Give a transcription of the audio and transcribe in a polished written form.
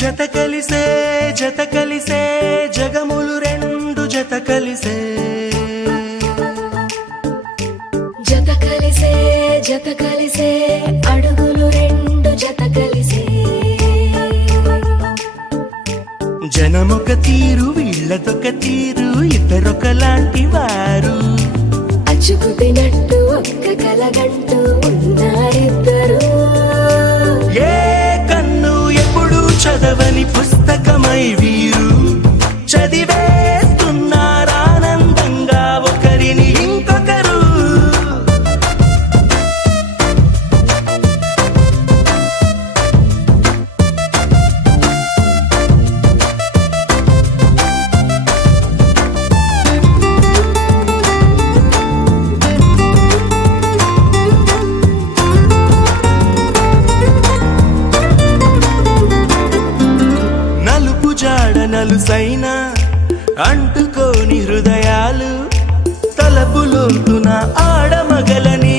జత కలిసే జగములు రెండు జత కలిసే అడుగులు రెండు జత కలిసే జనమొక తీరు వీళ్ళదొక తీరు ఇద్దరొకలాంటి వారు అచ్చుకుతినట్టు ఒక్క కలగంటూ ఉన్నారిద్దరు ఏ కన్ను ఎప్పుడు చదవని పుస్తకమై వీరు చదివేస్తున్నారానందంగా ఒకరిని ఇంకొకరు. నలుసైన అంటుకోని హృదయాలు తలపులోతున ఆడమగలని